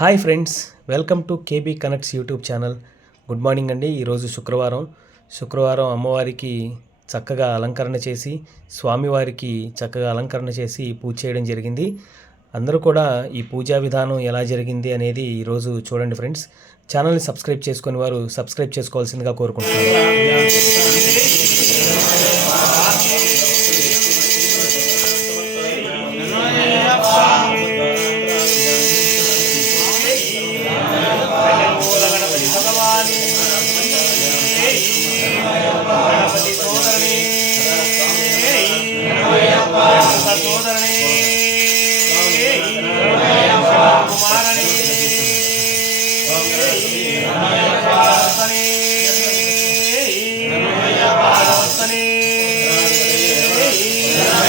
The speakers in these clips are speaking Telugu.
Hi friends welcome to KB connects YouTube channel. Good morning అండి ఈరోజు శుక్రవారం. శుక్రవారం అమ్మవారికి చక్కగా అలంకరణ చేసి స్వామివారికి చక్కగా అలంకరణ చేసి పూజ చేయడం జరిగింది. అందరూ కూడా ఈ పూజా విధానం ఎలా జరిగింది అనేది ఈరోజు చూడండి ఫ్రెండ్స్. ఛానల్ని సబ్స్క్రైబ్ చేసుకుని వారు సబ్స్క్రైబ్ చేసుకోవాల్సిందిగా కోరుకుంటున్నాను. Amen.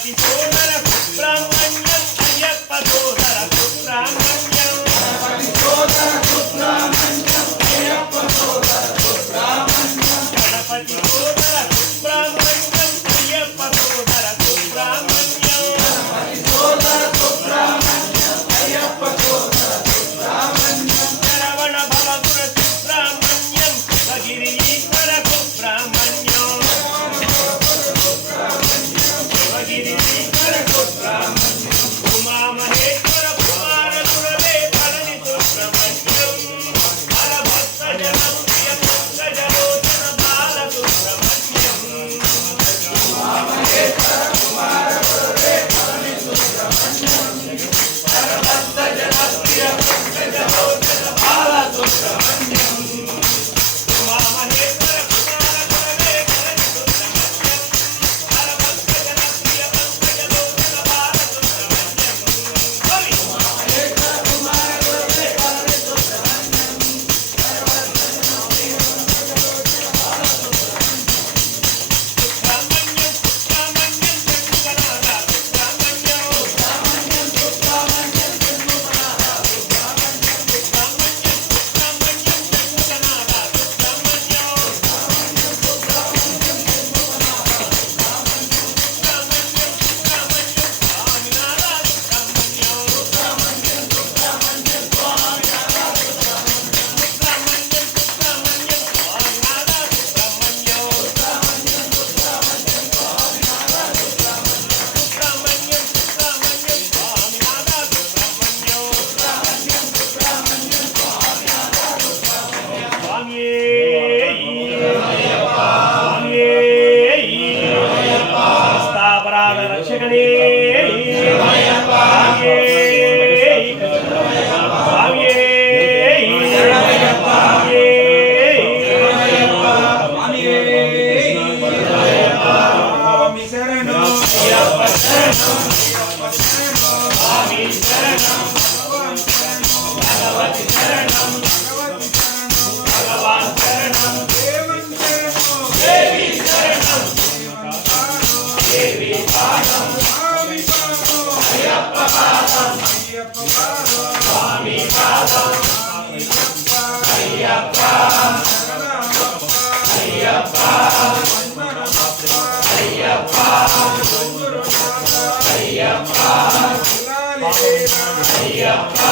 happy so much. Ayyappa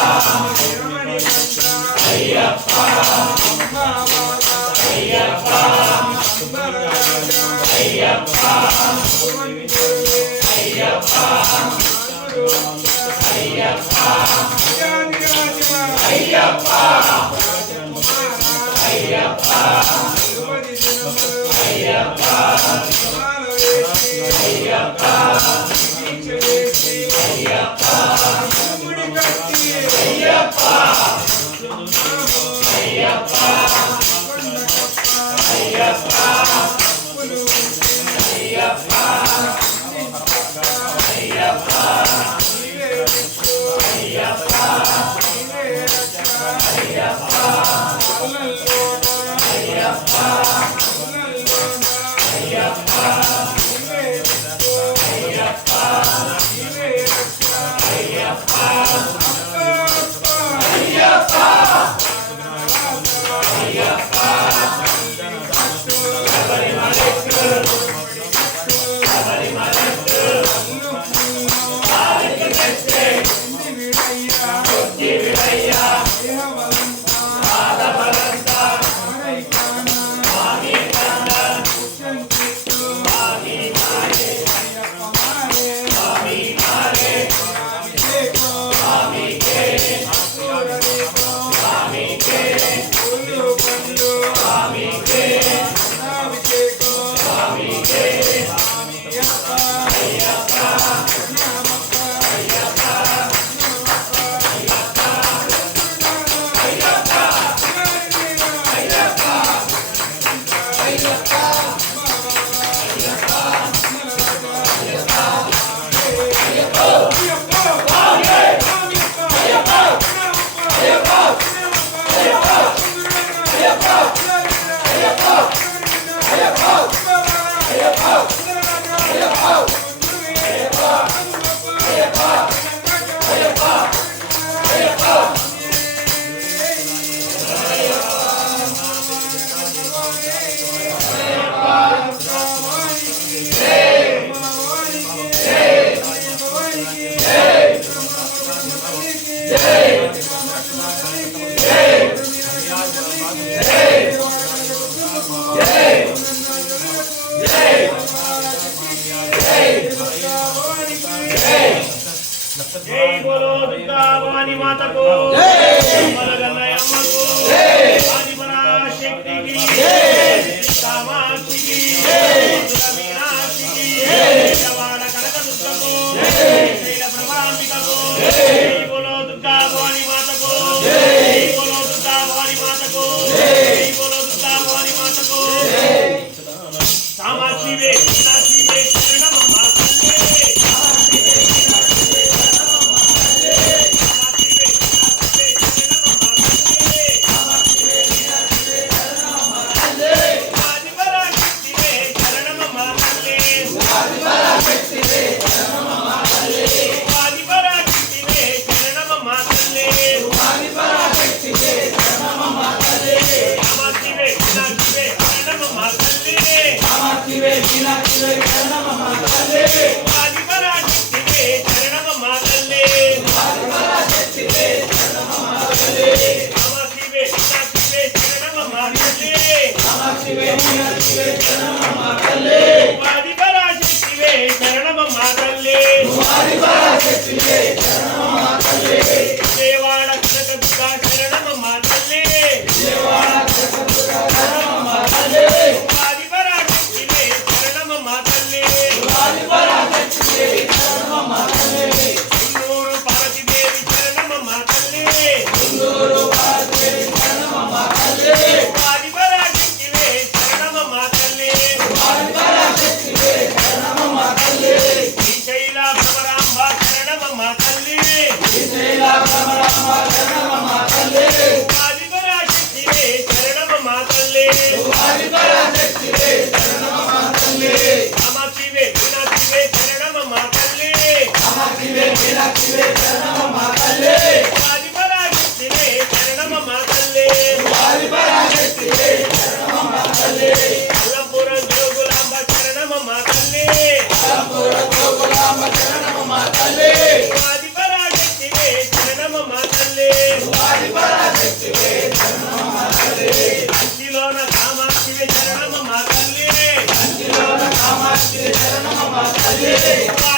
Ayyappa Ayyappa Jai Solo Hey!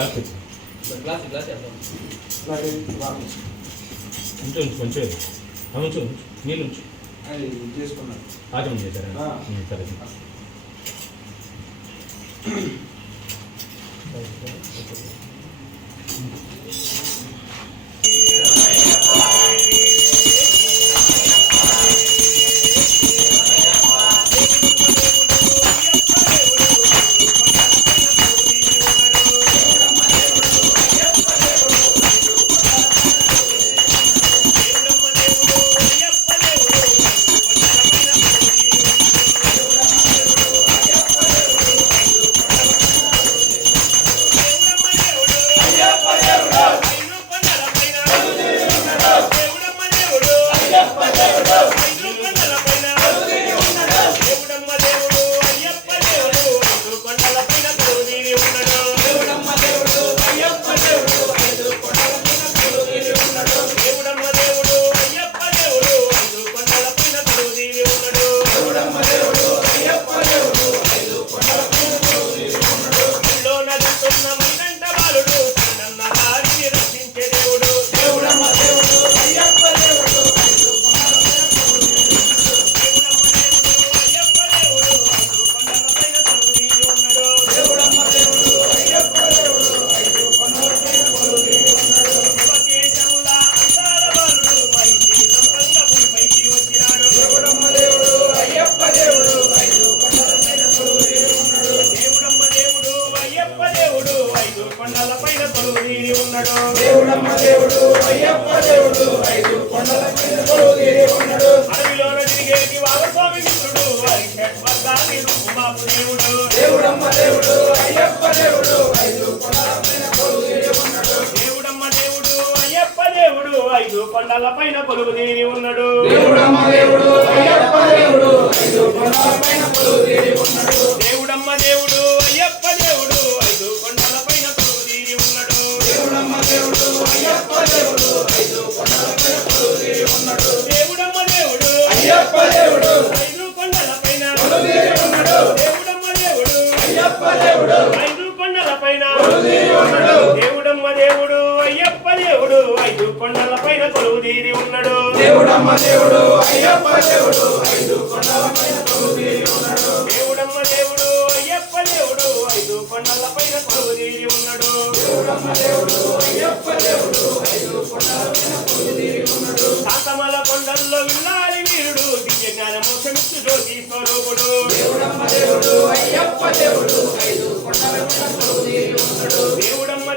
Glass glass glass ఉంచు ఉంచు కొంచెం ఉంచు నీళ్ళు ఉంచు ఆచమనం చేశారా? సరే. దేవుడు ఐదు కొండల పైన కొలువు తీరి ఉన్నాడు. దేవుడమ్మ దేవుడు అయ్యప్ప దేవుడు ఐదు కొండల పైన కొలువు తీరి ఉన్నాడు. సాతమల కొండల్లో విల్లాలి వీరుడు దివ్య జ్ఞాన మోక్షమిచ్చు జ్యోతి స్వరూపుడు దేవుడమ్మ దేవుడు అయ్యప్ప దేవుడు ఐదు కొండల పైన కొలువు తీరి ఉన్నాడు.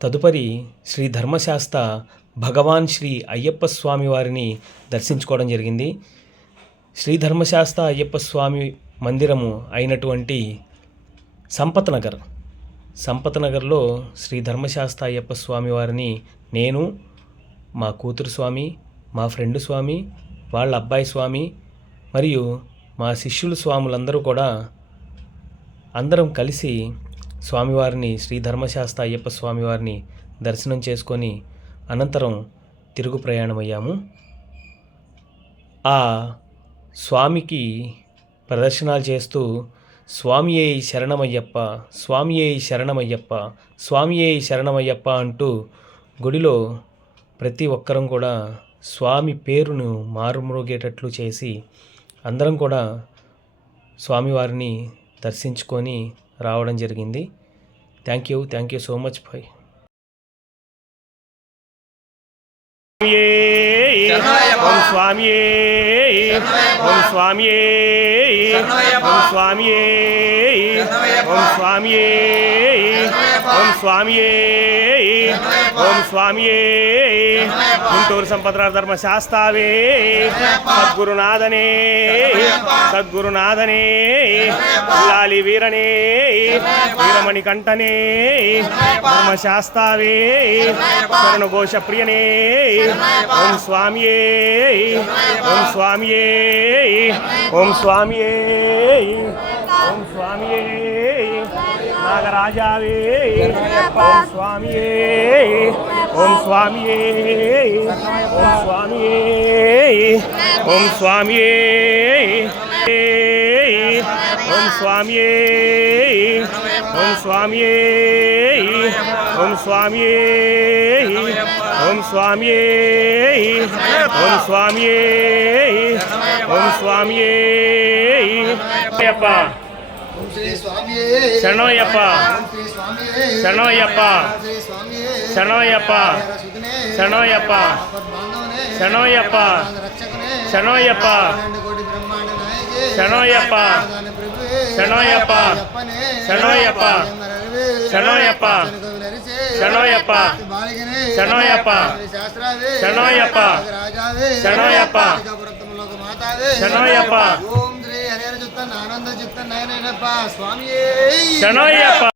తదుపరి శ్రీ ధర్మశాస్త్ర భగవాన్ శ్రీ అయ్యప్ప స్వామి వారిని దర్శించుకోవడం జరిగింది. శ్రీ ధర్మశాస్త్ర అయ్యప్ప స్వామి మందిరము అయినటువంటి సంపత్ నగర్. సంపత్ నగర్లో శ్రీ ధర్మశాస్త్ర అయ్యప్ప స్వామి వారిని నేను మా కూతురు స్వామి మా ఫ్రెండ్ స్వామి వాళ్ళ అబ్బాయి స్వామి మరియు మా శిష్యులు స్వాములందరూ కూడా అందరం కలిసి స్వామివారిని శ్రీ ధర్మశాస్త్ర అయ్యప్ప స్వామివారిని దర్శనం చేసుకొని అనంతరం తిరుగు ప్రయాణమయ్యాము. ఆ స్వామికి ప్రదర్శనాలు చేస్తూ స్వామియే శరణమయ్యప్ప స్వామియే శరణమయ్యప్ప స్వామియే శరణమయ్యప్ప అంటూ గుడిలో ప్రతి ఒక్కరం కూడా స్వామి పేరును మారుమ్రోగేటట్లు చేసి అందరం కూడా స్వామివారిని దర్శించుకొని రావడం జరిగింది. Thank you thank you so much ఫై ఓం స్వామియే ఓం స్వామియే ఓం స్వామియే ఓం స్వామియే ఓం స్వామియే ఓం స్వామియే గుంటూరు సంపద్ర ధర్మ శాస్తావే సద్గురునాథనే సద్గురునాథనే లాలి వీరనే వీరమణి కంఠనే ధర్మశాస్తావే శరణఘోష ప్రియనే ఓం స్వామియే સ્વામીએ ઓમ સ્વામીએ ઓમ સ્વામીએ ઓમ સ્વામીએ નાગરાજાવે ઓમ સ્વામીએ ઓમ સ્વામીએ ઓમ સ્વામીએ ઓમ સ્વામીએ ઓમ સ્વામીએ ઓમ સ્વામીએ స్వామియే ఓం స్వామియే ఓం స్వామియే ఓం స్వామియే అయ్యప్ప ఓం శ్రీ స్వామియే శరణమయ్యప్ప ఓం శ్రీ స్వామియే శరణమయ్యప్ప శ్రీ స్వామియే శరణమయ్యప్ప ಶರಣೋಯಪ್ಪ ಶರಣೋಯಪ್ಪ ಶರಣೋಯಪ್ಪ ಶರಣೋಯಪ್ಪ ಶರಣೋಯಪ್ಪ ಓಂ ಶ್ರೀ ಹರೇರ ಚಿತ್ತನ್ ಆನಂದ ಚಿತ್ತನ್ ನಾರಾಯಣಪ್ಪ ಸ್ವಾಮಿಯೇ ಶರಣೋಯಪ್ಪ